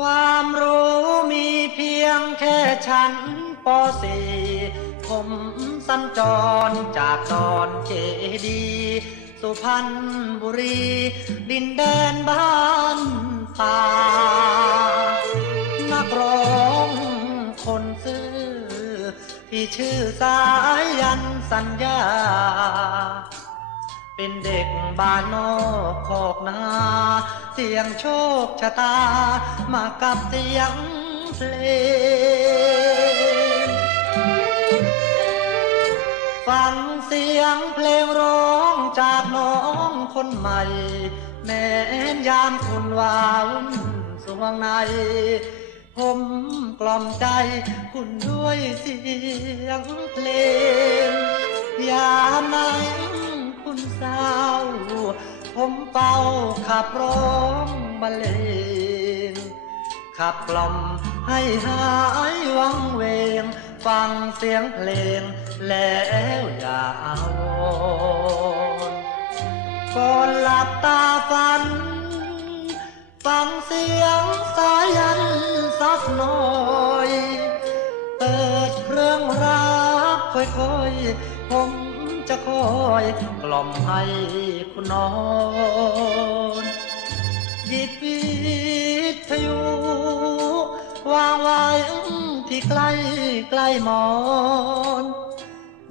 ความรู้มีเพียงแค่ฉันปสีผมสัญจรจากตอนเจดี สุพรรณบุรี ดินแดนบ้านตานักร้องคนซื้อ ที่ชื่อสายันสัญญา เป็นเด็กบ้านนอกคอกนา เสียงโชคชะตา มากับเสียงเพลง ฟังเสียงเพลงร้องจากน้องคนใหม่ แม้นยามคุณวาวุ่นสวงใน ผมกล่อมใจคุณด้วยเสียงเพลง เป่าขับร้องบรรเลงขับกล่อมให้หายวังเวง ฟังเสียงเพลง แล้วอย่าอาวรก่อนหลับตาฝัน ฟังเสียงสายันสักหน่อย เปิดเครื่องรักค่อยๆผม จะคอยกล่อมให้คุณนอนหยิบวิทยุวางไว้ที่ใกล้ใกล้หมอน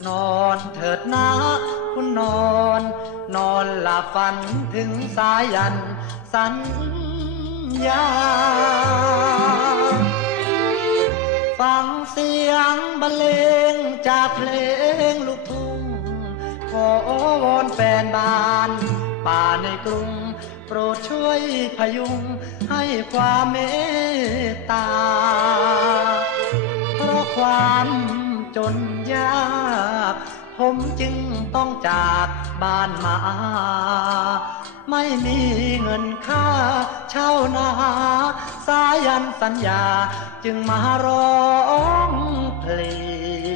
นอนเถิดนะคุณนอน นอนหลับฝันถึงสายัน สัญญา ฟังเสียงบรรเลงจากเพลง ขอวอนแฟนบ้าน ป่าในกรุง โปรดช่วยพยุงให้ความเมตตา เพราะความจนยาก ผมจึงต้องจากบ้านมา ไม่มีเงินค่าเช่านาสายันสัญญาจึงมาร้องเพลง